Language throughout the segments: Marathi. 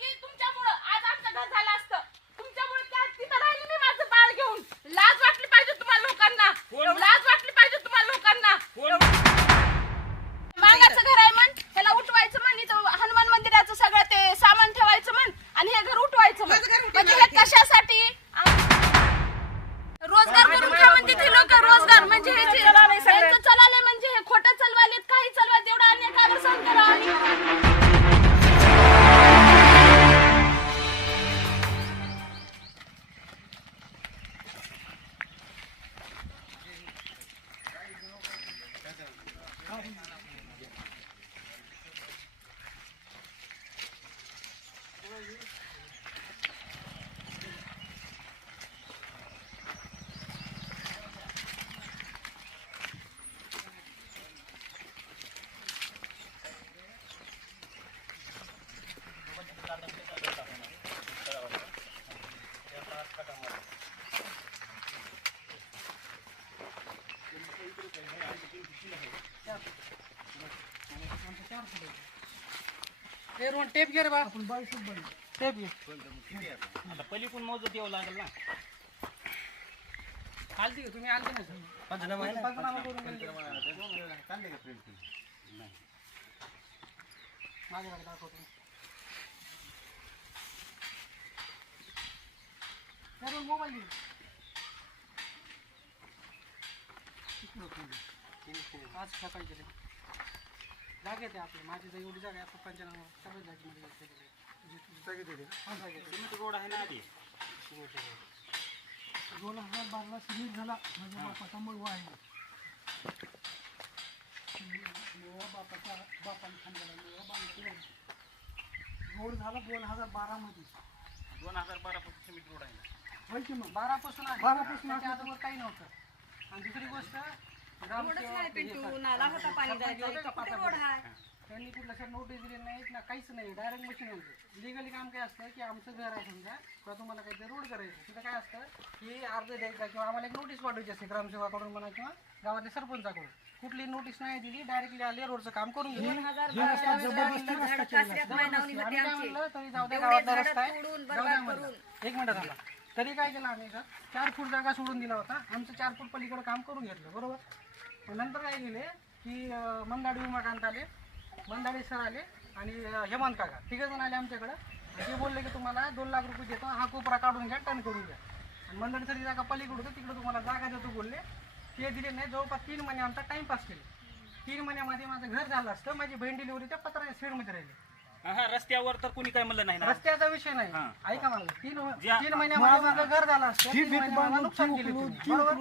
पोरगी तुमच्यामुळं आज आमचं घर झालं असतं. तुमच्यामुळे त्या तिथं राहिली मी माझं बाळ घेऊन. लाज वाटली पाहिजे तुम्हाला लोकांना. लाज वाटली पाहिजे तुम्हाला लोकांना. मागाचं घर आहे म्हण, त्याला उठवायचं म्हण, इथं हनुमान मंदिराचं सगळं ते सामान ठेवायचं म्हण आणि हे घर उठवायचं म्हण. म्हणजे हे कशासाठी? रोजगार करून खा म्हणते ते लोक. रोजगार म्हणजे हे चलाले म्हणजे हे खोटं चलवालेत, काही चलवा तेवढा अन्याय का बरं सहन करावा? टेप घे रे बा. आपण टेप घे. आता पलीकडून मोजत यावं लागेल ना. आलती का तुम्ही? आलते ना सर? पंचनामा करून गेले. माझ्याकडे दाखवतो. मोबाईल घे. आज सकाळी गेले जागे ते आपले माझी एवढी जागा आहे. पंचनामा सगळ्या जागेमध्ये सिमेंट रोड आहे ना आधी. 2012ला सिमेंट झाला. माझ्या बापाचा मुलगा आहे. बापाने खांद्याला रोड झाला 2012 मध्ये. 2012 पासून सिमेंट रोड आहे ना. माहिती मग 12 पासून अगोदर काही नव्हतं. आणि दुसरी गोष्ट त्यांनी कुठलं सर नोटीस दिली नाही ना, काहीच नाही. डायरेक्ट मशीन आणते. लिगली काम काय असतं की आमचं घर आहे समजा किंवा तुम्हाला काहीतरी रोड करायचं, तिथं काय असतं की अर्ज द्यायचा किंवा आम्हाला एक नोटीस पाठवायची असते ग्रामसेवकाकडून म्हणा किंवा गावातल्या सरपंचाकडून. कुठली नोटीस नाही दिली, डायरेक्टली आले रोडचं काम करून घेऊ. तरी जाऊ द्या, गावातला रस्ता आहे, जाऊ द्या म्हणलं. एक मिनिट झाला तरी काय केलं आम्ही सर 4 फूट जागा सोडून दिला होता. आमचं 4 फूट पलीकडे काम करून घेतलं बरोबर. नंतर काय केले की मंदाडी उमाकांत आले, मंदाडी सर आले आणि हेमंत काका तिघ जण आले आमच्याकडं. ते बोलले की तुम्हाला 2 लाख रुपये देतो, हा कोपरा काढून घ्या, टर्न करून घ्या. आणि मंदाडी सर जागा पलीकडे होतं, तिकडे तुम्हाला जागा देतो बोलले. ते दिले नाही. जवळपास 3 महिने आमचा टाइमपास केले. 3 महिन्यामध्ये माझं घर झालं असतं. माझी बहीण डिलिव्हरी त्या पत्रा शेडमध्ये राहिली. हा, रस्त्यावर तर कोणी काय म्हणलं नाही ना. रस्त्याचा विषय नाही. ऐका मला 3 महिन्यामध्ये माझं घर झालं असतं. 3 महिन्यामध्ये नुकसान केले बरोबर.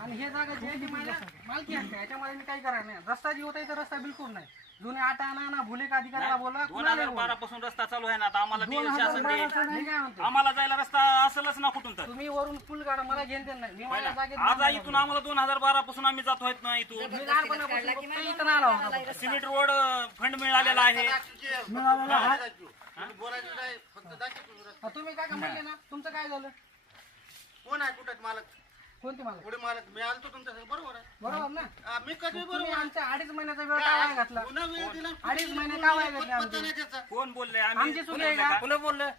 आणि हे जागा जी मालकी असते याच्यामध्ये मी काही करायला नाही. रस्ता जी होता इथं रस्ता बिलकुल नाही. जुने आटा ना भुले का अधिकाऱ्याला बोला. 2012 पासून रस्ता चालू आहे ना. आता आम्हाला ते शासन दे. मी काय म्हणतो आम्हाला जायला रस्ता असेलच ना कुठून तर. तुम्ही वरून पूल काढा, मला घेणं नाही. मी माझ्या जागेत आज इथून आम्हाला 2012 पासून आम्ही जातो आहेत ना इथून. मी लहानपणापासून फक्त इथं आला होता. सिमेंट रोड फंड मिळालेला आहे. तुम्ही काय म्हणले ना, तुमचं काय झालं? कोण आहे कुठे मालक? कोणते मला पुढे मालक मी आलतो तुमच्या बरोबर आहे. बरोबर ना. मी कधी तुम्ही बरोबर आमच्या 2.5 महिन्याचा वेळ काय घातला? पुन्हा वेळ दिला. 2.5 महिने का वाया घातले पत्ता आमचे? नाही त्याचा. कोण बोलले? आमची चुकी आहे का? कोण बोललं?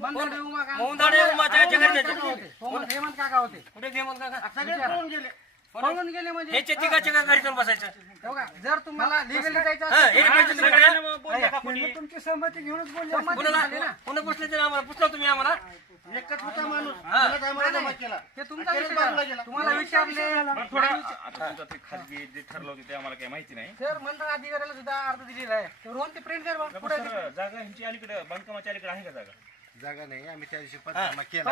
मंदाडे उमा का? मंदाडे उमा त्याच्या घरी हेमंत काका होते. हेमंत काका होते. कुठे हेमंत काका? सगळे पळून गेले. पळून गेले म्हणजे हे चिका गाडी जाऊन बसायचं. हो का? जर तुम्हाला लिगली जायचं सगळ्यांना बोलले का कोणी? तुमची सहमती घेऊनच बोलले ना. पुन्हा पुसले तर आम्हाला पुसला तुम्ही आम्हाला. एकच होता माणूस त्याला काय मला जमा केला. ते तुमचा विषय झाला. तुम्हाला विचारले खाजगी जे ठरलं होतं ते आम्हाला काही माहिती नाही. सर मंडळ अधिकाऱ्याला सुद्धा अर्ज दिलेला आहे. तर रोहन ते प्रिंट कर बा. कुठे सर, जागा ह्यांची अलीकडे बांधकामाच्या अलीकडे आहे का जागा? जागा नाही. आम्ही त्या दिवशी पंचनामा केला.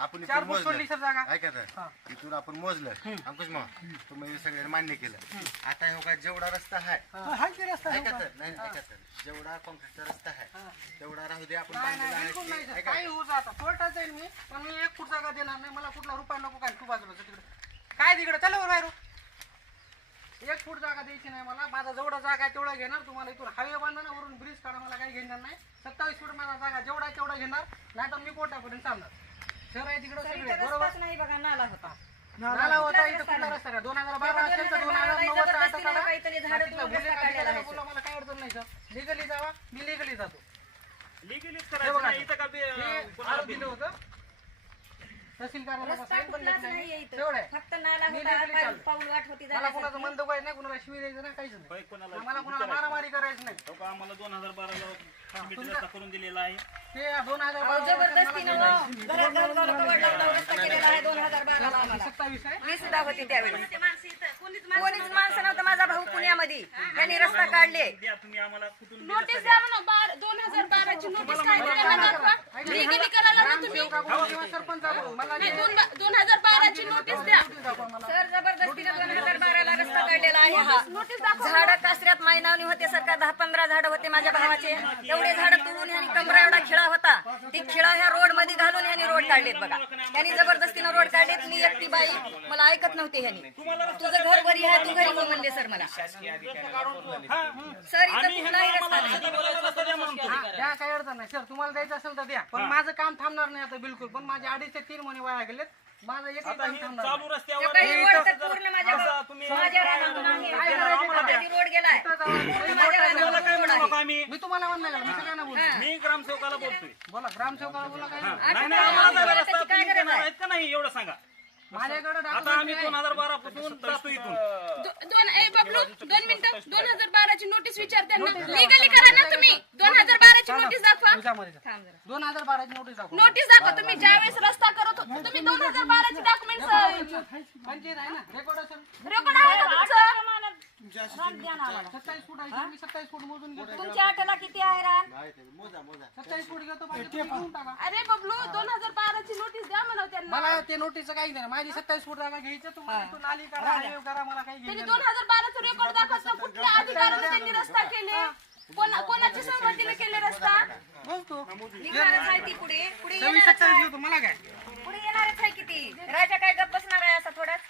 आपण 4 फूट सोडली सर जागा. ऐका तर इथून आपण मोजलं अंकुश मग तुम्ही सगळ्यांनी मान्य केलं. आता हे का जेवढा रस्ता आहे ऐका तर नाही ऐका तर जेवढा कॉन्क्रीटचा रस्ता आहे तेवढा राहू दे. आपण बांधलेला आहे ते. ऐका काही होऊ आता कोर्टात जाईल मी, पण मी 1 फूट जागा देणार नाही. मला कुठला रुपया नको काय तू बाजूला तिकडे काय तिकडे चला बरं बाहेर. 1 फूट जागा द्यायची नाही मला. माझा जेवढा जागा आहे तेवढा घेणार. तुम्हाला इथून हायवे बांधा ना, वरून ब्रिज काढा, मला काही घेणार नाही. 27 फूट माझा जागा जेवढा आहे तेवढा घेणार, नाही तर मी कोर्टापर्यंत चालणार. शहर आहे तिकडे सगळे बरोबर. नाही बघा, नाला होता. नाला होता इथं कुठला रस्ता नाही. 2012 असेल तर 2090 बोला मला काही अडचण नाही सर. लिगली जावा, मी लिगली जातो. लिगलीच हे करायचं बघा. नाही इथं का हे कोणाला आरोप दिलं होतं तहसील कार्यालयाला रस्ता साईन पण कुठलाच घेतली नाहीये नाही. इथं. तेवढं आहे. फक्त नाला मी होता, legally चाललो. पाऊल वाट होती मला कोणाचं जाण्यासाठी. मन दुखायचं नाही, कोणाला शिवी द्यायचं नाही, काहीच नाही. होय, कोणाला आम्हाला कोणाला विचारायचं. मारामारी करायचं नाही. हो का, आम्हाला 2012 सिमेंट रस्ता करून दिलेला आहे. ते 2012 अहो, जबरदस्तीनं घरात घालून कवड लावून रस्ता केलेला आहे 2012 ला आम्हाला. 27 आहे. मी सुद्धा होती त्यावेळेस. कोणीच माणसं नव्हतं. माझा भाऊ पुण्यामध्ये त्यांनी रस्ता काढले. द्या तुम्ही आम्हाला कुठून नोटीस द्या म्हणा 2012 ची नोटीस काय त्यांना दाखवा लिगली करायला ना तुम्ही किंवा सरपंचाकडून मला नाही 2012 ची नोटीस द्या सर जबरदस्तीनं 2012 ला रस्ता काढलेला आहे हा. नोटीस दाखवा झाडं कासऱ्यात मायनावणी होते सरकार 10-15 झाडं होते माझ्या भावाचे. तेवढे झाडं तोडून ह्यांनी कमरा एवढा खिळा होता. ती खिळा ह्या रोड मध्ये घालून ह्यांनी रोड काढलेत बघा. त्यांनी जबरदस्तीनं रोड काढलेत. मी एकटी बाई मला ऐकत नव्हते ह्यांनी. तुझं घर बरी आहे तू घरी हो म्हणले सर मला. सर इथं कुठलाही रस्ता नाही. द्या काही अडचण नाही सर, तुम्हाला द्यायचं असेल तर द्या, पण माझं काम थांबणार नाही आता बिलकुल. पण माझे 2.5 ते 3 महिने वाया गेलेत. माझं एकही आता काम हे थांबणार चालू नाही. रस्त्यावर काही हे रोड तर जर- पूर्ण माझ्या असं तुम्ही माझ्या रानातून आहे. काय करायचं आता ती रोड गेलाय. पूर्ण माझ्या तुम्हाला रानातून काय रोड म्हणू आहे. नका आम्ही मी तुम्हाला म्हणणार मी सगळ्यांना बोलतो. मी ग्रामसेवकाला बोलतोय. बोला ग्रामसेवकाला बोला काय नाही. नाही नाही, आम्हाला जायला रस्ता त्याची काय तुम्ही गरज देणार आहे? आहेत का नाही एवढं सांगा. माझ्याकडे आता document आम्ही आहे. 2012 पासून जातो इथून. बबलू 2 मिनिटं 2012 ची नोटीस विचारते ना लिगली करा ना तुम्ही 2012 ची नोटीस दाखवा तुझ्यामध्ये जा. 2012 ची नोटीस दाखव. नोटीस दाखवा तुम्ही ज्यावेळेस रस्ता करत होता तुम्ही 2012 चे डॉक्युमेंट्स पंचायत आहे ना रेकॉर्ड असेल. रेकॉर्ड आहे का तुमचं 27 फूट आहे. मी 27 फूट मोजून घेतो. तुमच्या आटला किती आहे रान? मोजा मोजा 27 फूट घेतो, बाकी तुम्ही घेऊन टाका. अरे बबलू 2012 ची नोटीस द्या म्हणा त्यांना मला ते नोटीसचं काही नाही. माझी 27 फूट जागा घ्यायचं, तुम्हाला इथून नाली करा, हायवे करा, मला काही त्यांनी घ्यायचं नाही. 2012 चं रेकॉर्ड दाखवतो कुठल्या अधिकाऱ्याने त्यांनी रस्ता केले कोणाची संमतीने केले रस्ता बोलतो. निघणारच आहे ती पुढे पुढे 26 येणारच 27 आहे. घेतो, मला काय. पुढे येणारच आहे किती राजा काय गप्प बसणार आहे असा थोडाच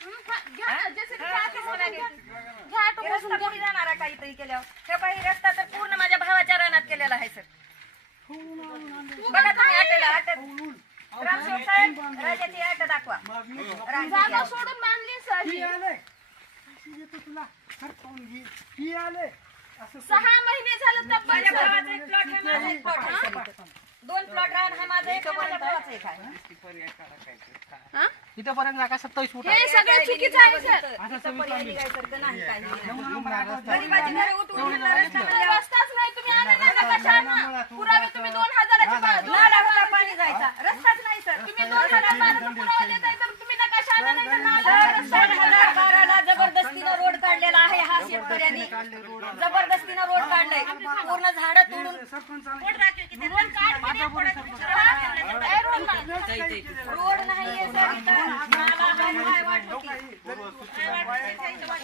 घ्या जसे की घ्या ते म्हणा घ्या. घ्या हे रस्ता पुढे जाणार आहे काहीतरी केल्यावर हे काही रस्ता तर पूर्ण माझ्या भावाच्या रानात केलेला आहे सर. बघा तुम्ही आटला ग्रामसेवक साहेब राजाची आट दाखवा. जागा सोडून मानली सर ही. 6 महिने झालं तब्बल माझ्या सर. भावाचा एक प्लॉट आहे माझा एक प्लॉट आहे सर इथं. 2 प्लॉट रान आहे माझा एक आहे, माझ्या भावाचा एक आहे. हा? इथंपर्यंत जागा 27 फूट हे सगळं चुकीचं आहे सर इथं पर्याय निघायसारखं नाही काही नाही. आहे. गरीबाची घरं उठवून दिला रस्ता म्हणल्यावर रस्ताच नाही तुम्ही आणा नाही कशाला पुरावे तुम्ही 2000 नाला होता पाणी जायचा रस्ताच नाही सर. तुम्ही 2012 पुरावा देताय तर तुम्ही नकाशा आणा नाही तर नाला रस्ता आणा. 2012 ला जबरदस्तीनं रोड काढलेला आहे हा शेतकऱ्यांनी जबरदस्तीनं रोड काढलाय पूर्ण झाडं तोडून रोड नाहीये सर इथं. नाला आहे, हाय वाट होती.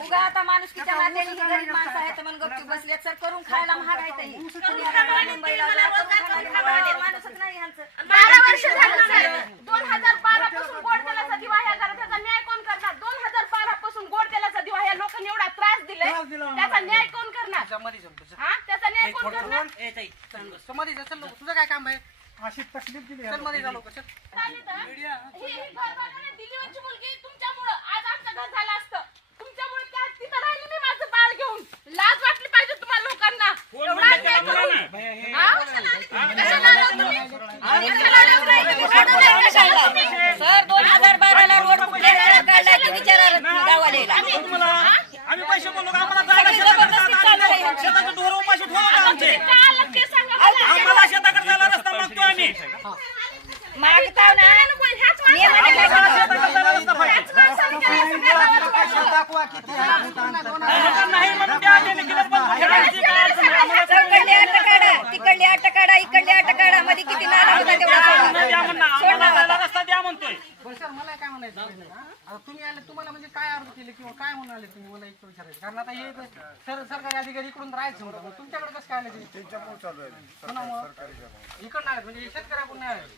उगा आता माणुसकीच्या नात्याने ही गरीब माणसं आहेत म्हणून गपचूप बसल्यात सर. करून खायला महाग आहे तरी मुंबईला जा, करून खायला महाग. माणूसच नाही ह्यांचं. 12 वर्ष झालं सर 2012 पासून गोड तेलाचा दिवा ह्या घरात त्याचा न्याय कोण करणार 2012 पासून गोड तेलाचा दिवा ह्या लोकांनी एवढा त्रास दिलाय त्याचा न्याय कोण करणार जमारी जमतो. हा त्याचा न्याय कोण करणार समधी जा, चल लोक. तुझं काय काम आहे? अशी तकलीफ दिली. चल मध्ये जा लोक, चल. ही घर बनवण्याने दिलीवरची मुलगी तुमच्यामुळं आज आमचं घर झालं असतं तुमच्यामुळे त्या तिथं राहिली मी माझं बाळ घेऊन लाज वाटली पाहिजे तुम्हाला लोकांना एवढा अन्याय करून. हा? कशाला आला तुम्ही? कशाला आला तुम्ही? सर 2012 ला रोड कुठल्या ह्याच्यावर काढलाय ते विचारा गावाला. आम्ही पैसे बोललो का आम्हाला जायला जबरदस्ती चालू आहे ह्यांची. शेताचे ढोरं उपाशी ठेवू का आमचे? काय आलं ते सांगा मला. आम्हाला शेताकडे जायला रस्ता मागतो आम्ही. मागताव ना ह्याच नियमाने आम्हाला घ्या. शेताकडे जायला रस्ता पाहिजे. नाही म्हणून त्या आजीने केलं पण खेळायची काय अडचण नाही. आम्हाला चौकडली आट काढा तिकडली आट काढा इकडली आट काढा मध्ये किती नाला होता तेवढा नाही द्या म्हणणं. आम्हाला जायला रस्ता द्या म्हणतोय. बरं सर, मला काय म्हणायचं आहे ना, आता तुम्ही आले, तुम्हाला म्हणजे काय अर्ज केले किंवा काय म्हणून आले तुम्ही, मला एक विचारायचं. कारण आता हे सरकारी अधिकारी इकडून राहायचं समजा, मग तुमच्याकडे कसं काय आले ते? कोणामुळं? इकडनं आहेत म्हणजे शेतकऱ्याकडून नाही आहेत.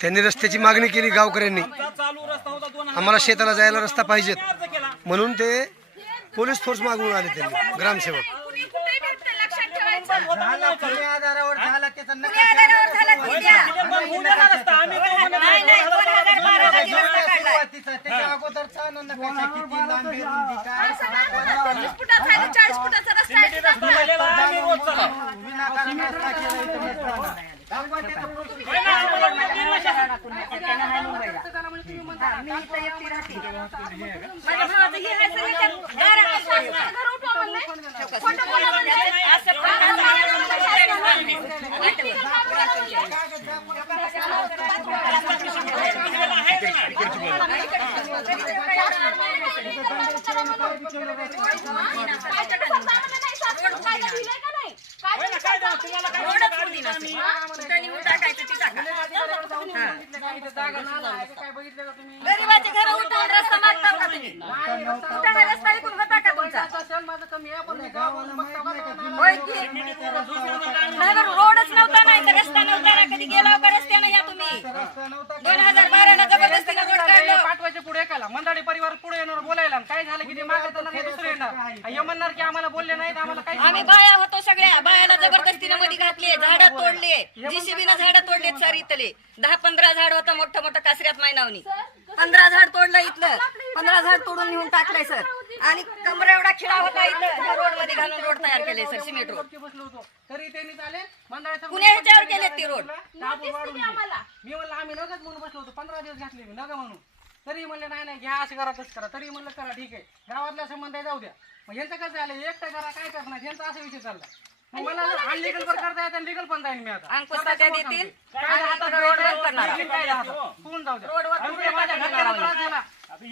त्यांनी रस्त्याची मागणी केली गावकऱ्यांनी. आमचा चालू रस्ता होता 2012. आम्हाला शेताला जायला रस्ता पाहिजेत अर्ज केला. म्हणून ते पोलीस फोर्स मागून आले त्यांनी, ग्रामसेवक. कुणी कुठे भेटतं लक्षात ठेवायचं कुणी आधारावर झाला ते द्या. पण होऊ द्या ना रस्ता. आम्ही तो म्हणत नाही नाही 2012 ला रस्ता काढलाय. 30 फुटाचा आहे 40 फुटाचा रस्ता आहे रस्ता झालेला आहे, आम्ही रोज चालू. मी इथं एकटी राहते. माझ्या भावाचं हे आहे सर, याच्यात दारात पडलं. घर उठवा म्हणले. असं खोटं बोला म्हणले. असं पण गरीबाची घरं उठवून रस्ता मागता का तुम्ही? कुठं हा रस्ता इकडून होता का तुमचा? माझं कमी आहे, पण मी गावाला बघता बघता होय की? नाही बरं, रोडच नव्हता, नाही तर रस्ता नव्हता ना. कधी गेला का रस्त्यानं या तुम्ही? 2012 ला जबरदस्तीनं रोड काढलं. पाठवायचे पुढे एकाला मंदाडे परिवार पुढे येणार बोलायला आणि काय झालं की ते मागे येणार हे दुसरे येणार हे म्हणणार की आम्हाला बोलले नाहीत आम्हाला काही आम्ही बाया होतो सगळ्या. बायाला जबरदस्तीनं मध्ये घातले, झाडं तोडले, जीसीबीनं झाडं तोडलेत सर इथले. 10-15 झाड होतं मोठं मोठं कासऱ्यात मायनावनी. 15 झाड तोडलं इथलं. 15 झाड तोडून नेऊन टाकलंय सर. आणि कमरा एवढा खिळा होता इथं, ह्या रोड मध्ये घालून रोड तयार केले सर, सिमेंट रोड. बसलो होतो तरी त्यांनी चाले मंदाड्याचा पुण्या ह्याच्यावर केलेत ते रोड. नोटीस दिली आम्हाला. मी म्हणलं आम्ही नगच म्हणून बसलो होतो 15 दिवस घातले मी नग म्हणून तरी म्हणले नाही नाही घ्या असं घरातच करा तरी म्हणलं करा ठीक आहे गावातल्या संबंध आहे जाऊ द्या मग यांचं कसं झालं एकटं करा काय करणार यांचा असा विषय चालला मग मला अनलिगल पण करता येत लिगल पण जाईल मी आता अंकुश तात्या देतील काय हातात रोड बंद करणार. काय होऊन जाऊ द्या रोडवर आणि तुमच्या माझ्या पाठीमागे घरच्यांना लावलं. त्रास झाला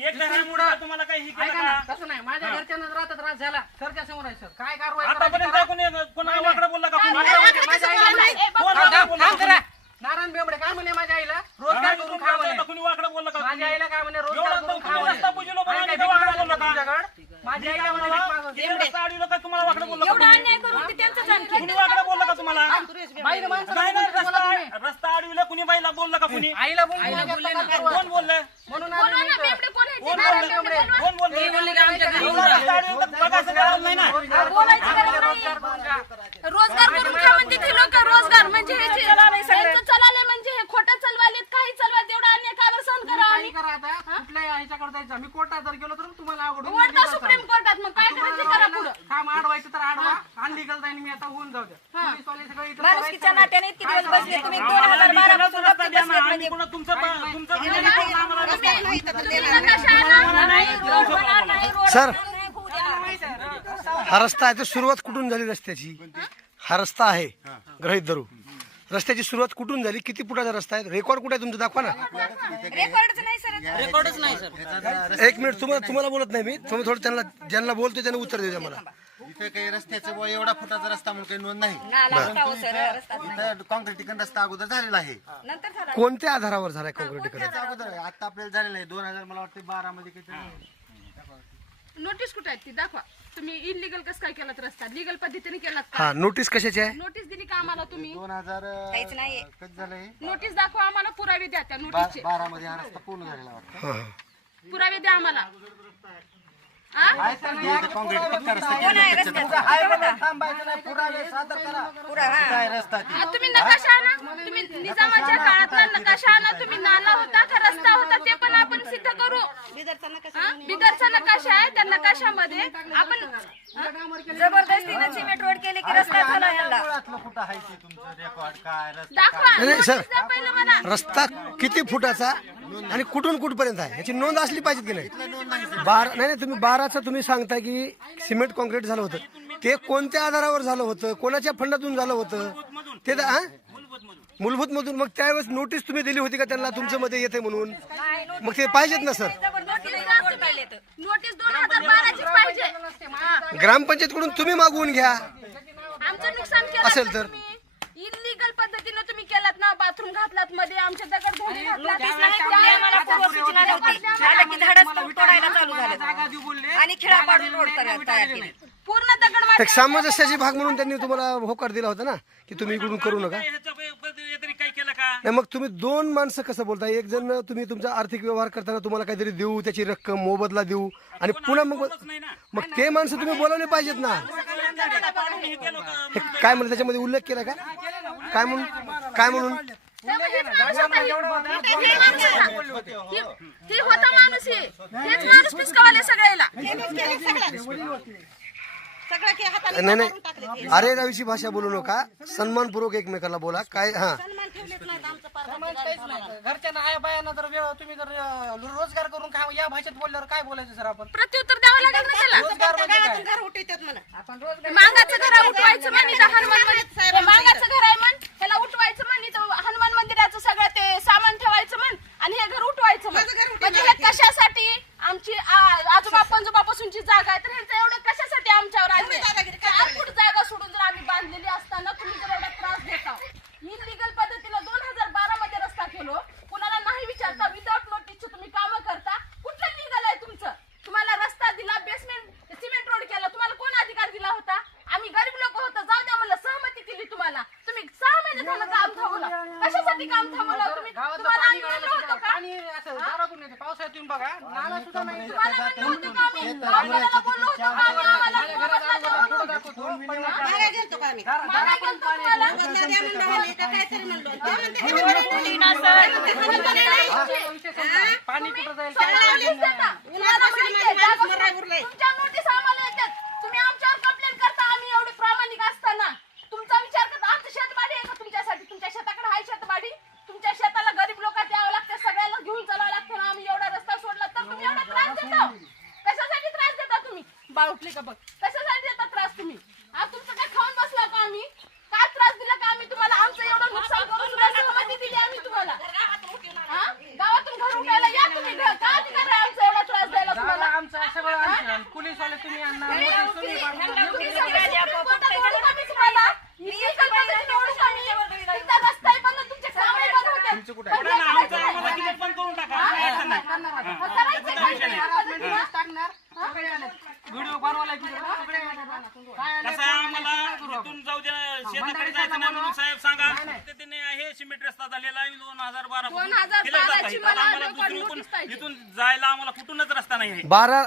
एक जणांमुळं तुम्हाला काही हे केलं ऐका ना का? तसं नाही माझ्या घरच्यांना राहता त्रास झाला सरच्या समोर आहे सर काय कारवाई आतापर्यंत करायची कोणाला वाकडं बोलला का कोणी? माझ्या आईला नारायण बेवडे काय म्हणे माझ्या आईला रोजगार करून खा म्हणे कोणी वाकडं बोलला का? माझ्या आईला काय म्हणे रोजगार एवढं करून खा तुम्ही रस्ता म्हणे बुजवला पण आणि आम्ही काय वाकडं भिकारी बोललो का? तुमच्याकडं? माझ्या आईला म्हणे भिक मागवली. इकडे रस्ता अडविला का तुम्हाला वाकडं बोलला का एवढा कोणी? अन्याय करून ते त्यांचंच आणखी. कुणी वाकडं बोलला का तुम्हाला? बाईला माणसं नाही नाही, बोलला तुम्ही. रस्ता अडविला कुणी बाईला बोललं का कुणी? आईला बोलले कोण बोललं? म्हणून बोलवा आली मी ना, इथं. बेवडे कोण आहे ते? कोण नारायण बोललं? बेवडे बोलवा. कोण बोललं? एवढा रस्ता अडविला तर बघायचं गरज नाही ना. बोलायची गरज नाही. रोजगार करून खा म्हणते ती लोक रोजगार म्हणजे ह्याचे यांचं चलाले म्हणजे हे खोटं चलवालेत काही चलवालेत एवढा अन्याय का बरं सहन करा काही आणि करा आता कुठल्याही ह्याच्याकडे जायचं मी कोर्टात जर गेलो तर तुम्हाला आवडून वरता सुप्रीम कोर्टात मग काय करायचं करा पुढं काम अडवायचं तर अडवा अनलिगल जाईन मी आता होऊन जाऊ द्या पोलीसवाले सगळे इथं माणुसकीच्या नात्याने इतके दिवस बसले तुम्ही 2012 पासून रस्ता गप्प द्या ना. बसलेत आणि म्हणजे. पुन्हा तुमचं तुम्ही नकाशा आणा. नाही रोड होणार नाही, रोड सर. होणार नाही, होऊ द्या. हा रस्ता आहे तर सुरुवात कुठून झाली रस्त्याची हा रस्ता आहे गृहीत धरू रस्त्याची सुरुवात कुठून झाली किती फुटाचा रस्ता आहे रेकॉर्ड कुठे आहे तुमचं दाखवा ना रेकॉर्डच नाही सर. एक मिनिट तुम्हाला बोलत नाही मी तुम्ही थोडं त्यांना ज्यांना बोलतो त्यांना उत्तर देऊ द्या मला इथं काही रस्त्याचं बुवा एवढा फुटाचा रस्ता म्हणून काही नोंद नाही नाला होता हो सर, रस्ताच नाही. इथं कॉन्क्रीटीकरण रस्ता अगोदर झालेला आहे नंतर झाला. कोणत्या आधारावर झालाय कॉन्क्रीटीकरण त्याचा अगोदर आहे. आता आपल्याला झालेलं आहे 2000 मला वाटतं 12 मध्ये काहीतरी नोटीस कुठे आहेत ती दाखवा तुम्ही इलिगल कसं काय केलात रस्ता लिगल पद्धतीने केलात का हा नोटीस कशाची आहे नोटीस दिली का आम्हाला तुम्ही 2000 काहीच नाहीये. कधी झालंय नोटीस दाखवा आम्हाला पुरावे द्या त्या नोटीसचे 12 मध्ये हा रस्ता पूर्ण झालेला वाटतं हा हा पुरावे द्या आम्हाला कॉन्क्रीट पक्का रस्ता कोण आहे रस्त्याचा? पुरा हा. रस्ता ती तुम्ही नकाशा आणा तुम्ही निजामाच्या काळातला नकाशा आणा तुम्ही नाला होता का रस्ता होता ते पण आपण सिद्ध करू बिदरचा नकाशा आहे त्या नकाशामध्ये आपण जबरदस्तीनं सिमेंट रोड केले की रस्ता झाला ह्याला. कुठं आहे ते तुमचं रेकॉर्ड काय रस्ता दाखवा नाही, नाही, सर. नोटीस द्या पहिलं मला रस्ता किती फुटाचा आणि कुठून कुठपर्यंत आहे याची नोंद असली पाहिजे की नाही नाही तुम्ही 12चं तुम्ही सांगता की सिमेंट कॉन्क्रीट झालं होतं ते कोणत्या आधारावर झालं होतं कोणाच्या फंडातून झालं होतं ते मूलभूत मधून मग त्यावेळेस नोटीस तुम्ही दिली होती का त्यांना तुमच्या मध्ये येते म्हणून मग ते पाहिजेत ना सर जबरदस्तीनं रोड काढले तर. नोटीस 2012 ची पाहिजे ग्रामपंचायत कडून तुम्ही मागवून घ्या आमचं नुकसान केलं असेल तर. इलिगल पद्धतीने तुम्ही केलात ना बाथरूम घातलात मध्ये आमच्या दगड धोंडी घातलात नोटीस नाही कुठली आम्हाला पूर्व सूचना नव्हती. झालं की झाडच तोडायला चालू झालं आणि खिळा पाडून रोड तयार केले. पूर्ण दगड मारले. एक सामंजस्याची भाग म्हणून त्यांनी तुम्हाला होकार दिला होता ना की तुम्ही इकडून करू नका ह्याच्या काय केलं का? नाही मग तुम्ही दोन माणसं कसं बोलता एक जण तुम्ही तुमचा आर्थिक व्यवहार करताना तुम्हाला काहीतरी देऊ त्याची रक्कम मोबदला देऊ आणि पुन्हा मग ते माणसं तुम्ही बोलावले पाहिजेत ना हे काय म्हणलं त्याच्यामध्ये उल्लेख केला का काय म्हणून ही होता माणूस हेच माणूस पिसकावाले सगळ्याला सगळं की हाताने नाही काढून टाकले नाही अरे दावीची भाषा बोलू नका सन्मानपूर्वक एकमेकाला बोला काय हा सन्मान ठेवलेच नाहीत आमचं पार काहीच नाही. घरच्या आया बायांना जर वेळ तुम्ही जर रोजगार करून खा या भाषेत बोलल्यावर काय बोलायचं सर आपण प्रत्युत्तर द्यावं लागेल ना त्याला. रोजगार म्हणजे काय? गावातून घर उठवतात म्हणा आपण रोजगार मांगाचं घर उठवायचं म्हणे मांगाचं घर आहे म्हण ह्याला उठवायचं म्हणे हनुमान मंदिराचं सगळं ते सामान ठेवायचं म्हण आणि हे घर उठवायचं म्हण. माझं घर उठवायचं म्हणजे हे कशासाठी आमची आजोबा पंजोबापासूनची जागा आहे तर ह्यांचं एवढं कशासाठी आमच्यावर एवढी दादागिरी काय 8 फूट जागा सोडून जर आम्ही बांधलेली असताना तुम्ही जर एवढा त्रास देता इलिगल पद्धतीनं 2012 मध्ये रस्ता केलो कुणाला नाही विचारता विदाउट नोटीसचे तुम्ही कामं करता कुठलं लिगल आहे तुमचं. तुम्हाला रस्ता दिला बेसमेंट सिमेंट रोड केला तुम्हाला कोण अधिकार दिला होता. आम्ही गरीब लोक होतो जाऊ द्या म्हणलं सहमती दिली तुम्हाला तुम्ही 6 महिने झालं काम थांबवलं कशासाठी काम थांबवलं तुम्ही गावात तुम्हाला पाणी आम्ही म्हणलं गाळायला होतं का पाणी असं दारातून येते पावसाळ्यात तुम्ही बघा नाला सुद्धा नाही तुम्हाला म्हणलं होतं का आम्ही आम्हाला बोललो होतो का आम्ही आम्हाला मोबदला द्या म्हणून. मागे गेलतो का आम्ही मागायला गेलतो तुम्हाला. मोबदला द्या म्हणलं आम्ही का काहीतरी म्हणलो ते म्हणते पाणी कुठं जाईल तुम्हाला नोटीस देता. तुम्हाला माहिती आहे, जागा मरा उरलंय. तुमच्या नोटीस आम्हाला येतात. तुम्ही आमच्यावर कंप्लेंट करता आम्ही एवढे प्रामाणिक असताना तुमचा विचार करता आमचं शेतबाडी आहे का तुमच्यासाठी. तुमच्या शेताकडे आहे शेतबाडी. तुमच्या शेताला गरीब लोकांना द्यावं लागतं सगळ्याला घेऊन चालावं लागतं ना. आम्ही एवढा रस्ता सोडला तर तुम्ही एवढा त्रास देता. कशासाठी त्रास देता तुम्ही बाळुटले का बघ कशासाठी देता त्रास तुम्ही. आज तुमचं काय खाऊन बसला का आम्ही काय त्रास दिला का आम्ही तुम्हाला आमचं एवढं नुकसान करून सुद्धा सहमती दिली आम्ही तुम्हाला. हा? गावातून घर उठायला या तुम्ही का अधिकार आहे आमचा एवढा त्रास द्यायला तुम्हाला. आमचं सगळं आमचं पोलीसवाले तुम्ही आणणार notice तुम्ही पाठवणार. तुम्ही सगळ्यांनी कोणता निवडून आम्ही तुम्हाला इलिगल पद्धतीने निवडून आम्ही इथं रस्ताही बंद तुमचे कामही बंद होते. पण हे करायचं नाही. आम्हाला किती पण करून टाका मग करायचं काय नाही या पद्धतीने? टाकणार सगळे आले व्हिडिओ बनवला की सगळे आले. कसं आहे आम्हाला इथून जाऊ द्या शेताकडे जायचं नाही म्हणून साहेब सांगा पद्धतीने हे सिमेंट रस्ता झालेला आहे 2012 पासून. 2012 ची मला आम्हाला रेकॉर्ड दुसरीकडून नोटीस पाहिजे. इथून जायला आम्हाला कुठूनच रस्ता नाही आहे.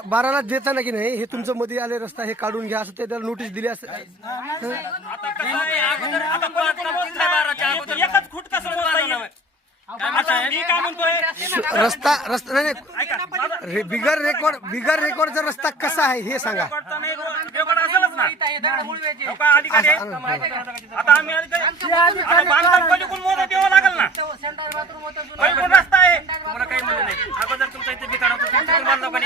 बाराला देताना की नाही हे तुमचं मध्ये आले रस्ता हे काढून घ्या असं ते त्याला नोटीस दिली असं आता कसं आहे अगोदर आता एकच फूट कसं मोजता येईल? आता मी काय म्हणतोय रस्ता नाही ऐका माझा बिगर रेकॉर्डचा रस्ता कसा आहे हे सांगा. रेकॉर्डचा नाही रेकॉर्ड असेलच ना. हे दगड मुळव्याचे. हो का अधिकारी आहे? आता आम्ही आता बांधकाम पलीकडून मोजत द्यावं लागेल ना. सेंट्रल बाथरूम होतं जुनं. पलीकडून रस्ता आहे तुम्हाला काही म्हणलं नाही. अगोदर तुमचा इथे बिकाड होतं तिथून बांधलं का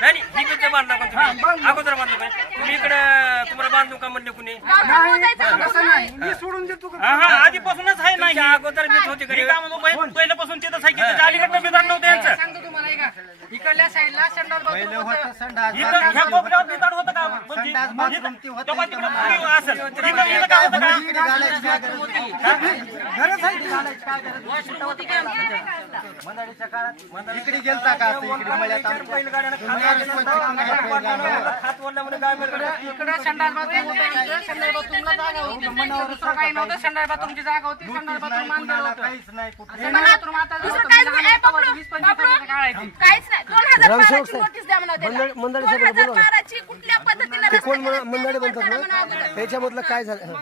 नाही ही बिथे बांधलं का तुम्ही अगोदर बांधलं का तुम्ही इकडे तुम्हाला बांधू का म्हणले कुणी मी सोडून देतो का? हा हा आधीपासूनच आहे नाही अगोदर बीत होती मी काय म्हणतो पहिल्यापासून तिथं सायकल अलीकडनं बिदाड नव्हतं यांचं सांगतो तुम्हाला ऐका इकडल्या साईडला सेंट्रल बाथरूम होतं. इथं ह्या कोपऱ्यावर बिदाड होतं का म्हणजे तेव्हा तिकडे पुढे असेल इथं काय होतं का इकडे गेलता का इकडे मळ्यात इकडं संडास बाथरूम होतं. इकडं संडास बाथरूमला जागा होती. दुसरं काही नव्हतं. संडास बाथरूमची जागा होती. संडास बाथरूम बांधलेलं होतं. संडास बाथरूम आता दुसरं काहीच नाही. ए, बाबडू, 20-25 वर्षाच्या काळाची. काहीच नाही. 2012 ग्रामसेवक ची साहेब. नोटीस द्या म्हणा त्याला. मंडळी साहेब बोलवा ना. 2012 ची कुठल्या पद्धतीने ते कोण रस्ता केला? मंडळी ते बनतात record करा म्हणा ना अगोदर. त्याच्यामधलं काय झालं हं.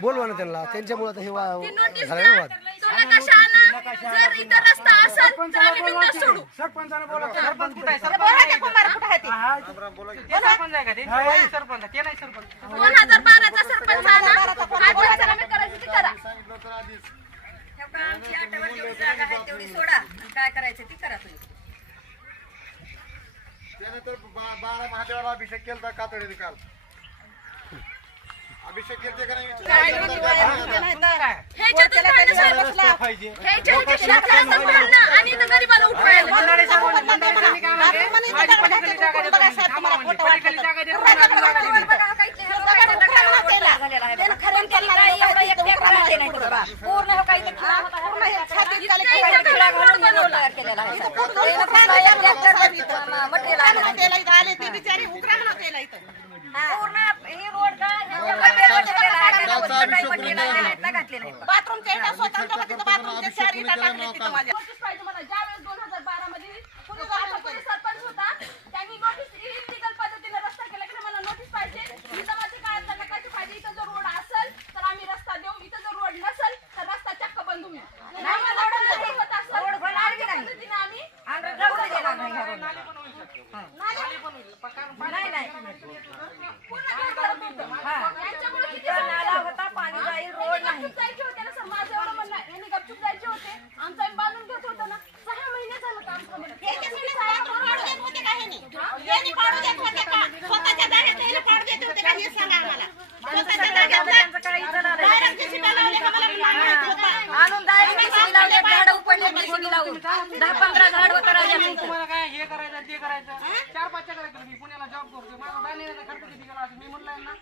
बोलवा ना त्यांना त्यांच्यामुळे आता हे ती नोटीस झालं द्या. ना वाद. तो नकाशा आणा. जर इथं रस्ता असेल तर आम्ही बिनधास्त सोडू. सरपंचानं बोला. सरपंच कुठं आहे? ते बोला त्या कुंभार कुठं आहे ते ते सरपंच आहे का ते? नाही सरपंच आहे. ते नाही सरपंच. 2012 चा सरपंच आणा. काय पंचनामे करायचं ते करा. आमची आठवड जेवढी जागा आहे तेवढी सोडा आणि काय करायचं ती करा तुम्ही. त्यानंतर बाळा महादेवाला अभिषेक केला कातडीने काल अभिषेक केलते का नाही ह्याच्यातच भांडण साहेब बसला. ह्याच्या शेतकऱ्याचं भांडणं आणि इथं गरीबाला उठवायला. मंडळी सांगून मंडळी काय म्हणते? माझी पलीकडली जागा देतो. पलीकडली जागा देतो. माझी जागा देतो. बघा, काही ते त्यानं खरं केलं नाही, एवढं एक टेका मारले नाही तुला. पूर्ण हो काही ते खिळा होता, पूर्ण हे छातीत खाली काही खिळा घालून मी रोड तयार केलेला आहे. त्यानं पूर्ण एक ट्रॅक्टर मटेरियल आले ते बिचारी उकरा म्हणा त्याला इथं. पूर्ण ही रोड का घातले नाही. बाथरूमच्या इटा स्वतंत्र तिथं बाथरूमच्या 4 इटा टाकले तिथं माझ्या. नोटीस पाहिजे मला. ज्यावेळेस 2012 मध्ये कोणी सरपंच होता त्यांनी नोटीस इलिगल पद्धतीने रस्ता केला की मला नोटीस पाहिजे. निजामाची काळातला नकाशा पाहिजे. इथं जर रोड असेल तर आम्ही रस्ता देऊ. इथं जर रोड नसेल तर रस्ता चक्क बंद होईल. नाही मला रोड होत असेल रोड होणार बी नाही. पद्धतीने आम्ही आणि रस्ता देणार नाही ह्या रोडला. नाली पण होईल. नाही म्हणलं ना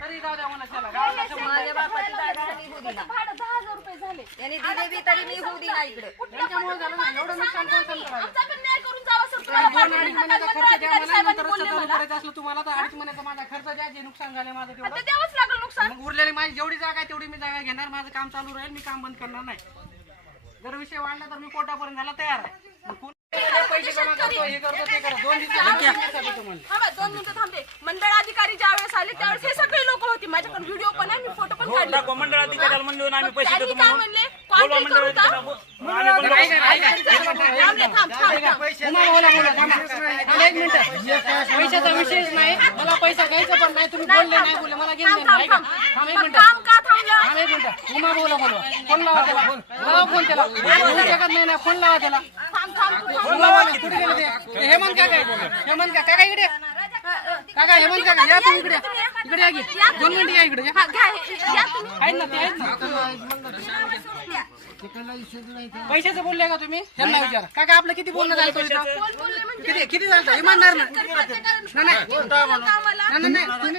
तरी जाऊ द्या म्हणा त्याला गावाला शंभर. माझ्या बापाची जागा मी होऊ दिना भाडं 10,000 रुपये झाले. यांनी दिले बी तरी मी होऊ दिना इकडे त्यांच्यामुळे झालं ना एवढं नुकसान कोण सहन करायचं? आमचा पण न्याय करून जावा सर. तुम्हाला दोन पाठवून अडीच टाकाल. महिन्याचा मंडळ खर्च द्या अधिकारी मला, साहेबांनी नंतर बोलले चालू मला. करायचं असलं तुम्हाला तर अडीच महिन्याचा माझा खर्च द्या, जे नुकसान झाले माझं तेवढं. आता द्यावंच लागलं नुकसान. मग उरलेली माझी जेवढी जागा आहे तेवढी मी जागा घेणार, माझं काम चालू राहील, मी काम बंद करणार नाही. जर विषय वाढला तर मी कोर्टापर्यंत जायला तयार आहे. मग कोण पैसे जमा करतो, हे करतो, ते करतो. 2 दिवसासाठी म्हणलं. थांबा 2 मिनिटं थांबते. मंडळ अधिकारी ज्या वेळेस आले त्यावेळेस हे सगळे लोक होते. माझ्याकडे व्हिडिओ पण आहे, मी फोटो पण काढले. दाखवा, मंडळ अधिकाऱ्याला म्हणलो आम्ही पैसे त्यांनी देतो काय म्हणून. म्हणले? बोलवा कॉन्टॅक्ट मंडळ करू का? अधिकाऱ्याला. एक मिनिट, पैशाचा विषयच नाही, मला पैसा घ्यायचा पण नाही, तुम्ही बोलले नाही बोलले, मला घेऊन द्या. एक मिनिट, काम का थांबलं? एक मिनिट, उमा बोलवा, फोन लावा त्याला, लावा फोन त्याला, बोलू शकत नाही ना, फोन लावा त्याला. फोन लावा, कुठे गेले ते? हेमंत काका आहे. हेमंत काका इकडे, काका हेमंत काका या तुम्ही इकडे, इकडे या की 2 मिनिटं या इकडे या. आहेत ना ते आहेत ना. पैशाचं बोलले का तुम्ही? त्यांना विचारा. काका आपलं किती बोलणं झालं इथं? किती झालं? इमानदार ना? नाही,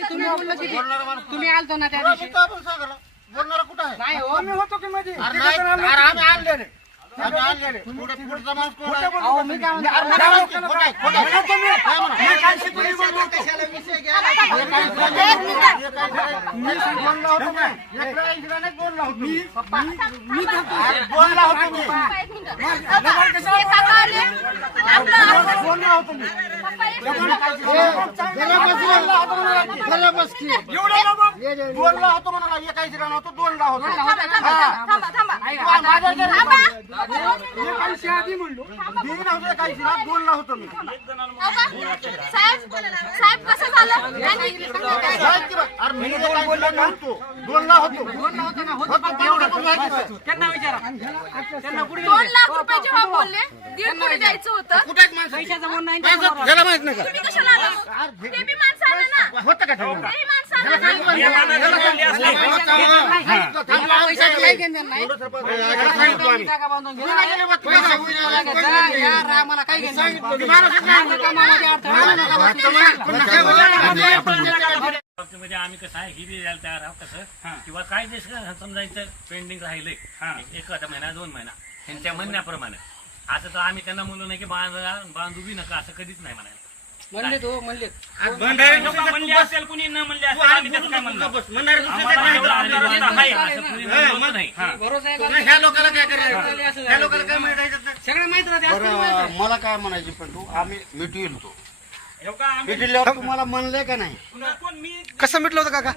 तुम्ही बोललं किती? तुम्ही आलतो ना त्या दिवशी? बोलणार कुठं आहे? नाही हो, मी होतो की मध्ये. अरे नाही, अरे आम्ही आणलेले. आम्ही आणलेले. पुढचा माणूस कोण आहे? अहो, मी काय म्हणतो? अरे नाही, खोटं आहे, खोटं आहे. काय म्हणा? कशाला विषय घ्यायला? मी बोलला होतो काय? एका इंग्रजानेच बोलला होतो. अरे बोलला होतो मी. बोलला होतो मी. बोलला बस की. बोलला होतो म्हणाला, एका इंग्रजाने होतो, 2ला होतो. एकाऐंशी आधी म्हणलो, 2ला होतो मी. साहेब कसं झालं? अरे मी बोललो नव्हतो, 2ला होतो. त्यांना विचारा. त्यांना कुठे 2 लाख रुपये जेव्हा बोलले 1.5 कोटी द्यायचं होतं. पैशाचं बोलणं नाही का कोणावर? त्याला माहित नाही का? तुम्ही कशाला आला? ते बी माणसं आलं ना. होतं का ठेवलं? तेही माणसं आलं ना. पैशाचं काही घेणं नाही. जागा बांधून घे. या रा, मला काही घेणं नाही. माझ्या कामामध्ये अडथळा म्हणजे आम्ही कसं आहे ही बी द्यायला तयार आहोत कसं किंवा काय जे समजायचं पेंडिंग राहिलंय एखादा महिना 2 महिना त्यांच्या म्हणण्याप्रमाणे. आता तर आम्ही त्यांना म्हणलो नाही की बांधू बी नका, असं कधीच नाही म्हणायला. म्हणले तो म्हणले म्हणले असेल कुणी न म्हणले असेल आम्ही त्याचं काय म्हणणार. आम्हाला आहे, असं कुणी म्हणलं नाही. भरोसा आहे का? ह्या लोकांना काय करायचं? ह्या लोकांना काय मिळायचं? सगळं माहित राहते. मला काय म्हणायची पण तू आम्ही मिटविल तो हो का, आम्ही मिटविल्यावर तुम्हाला म्हणलंय का नाही? कोण मी कसं मिटलं होतं काका?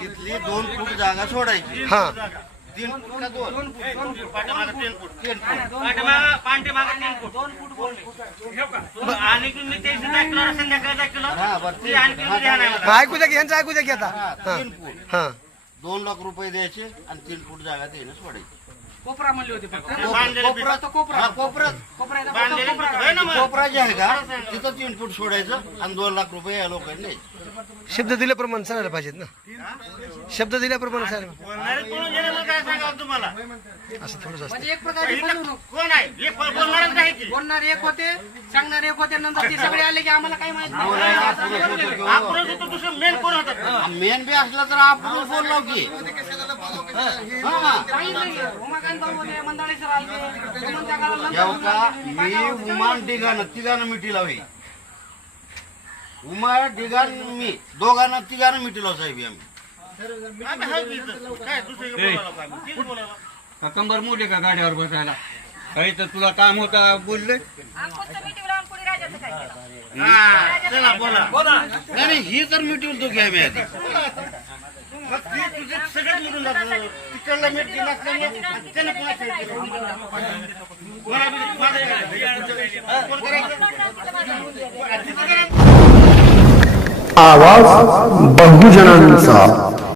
तिथली 2 फूट जागा सोडायची. हा 3 फूट का 2? पाठीमागं 3 फूट. 3 फूट. आणि तुम्ही ते संध्याकाळी दाखवलं हा बरं 3 मग ऐकू द्या की यांचं ऐकू द्या की आता. हा 3 फूट. हा 2 लाख रुपये द्यायचे आणि 3 फूट जागा त्याने सोडायची. कोपरा म्हणले होते फक्त. कोपरा तो कोपरा कोपरा कोपरा जे आहे का तिथं 3 फूट सोडायचं आणि 2 लाख रुपये या लोकांनी द्यायचे. शब्द दिल्याप्रमाणे चालायला पाहिजेत ना. शब्द दिल्याप्रमाणे चालायला काय सांगावं तुम्हाला? असं थोडंच असतं. म्हणजे एक प्रकारची फसवणूक. कोण आहे? बोलणारच नाही की. बोलणार एक होते, सांगणार एक होते, नंतर ते सगळे आले की आम्हाला काही माहित नाही. मेन बी असला तर आपण बोललो की उमाकांत भाऊ होते, मंदाळे सर आलते, हेमंत काकाला जेव्हा का नंतर मी उमान तिघानं मिठी लावी. उमा डिगान मी दोघांना तिघांना मिठी लाव साहेब आम्ही. कंबर मोठे का गाड्यावर बसायला काही तर तुला काम होता बोलले. चला बोला. नाही ही तर मिटवून तो घ्या मी आधी. सगळं मिटून जातं. तिकडला मीठ दिला त्याने आवाज बहुजनांचा.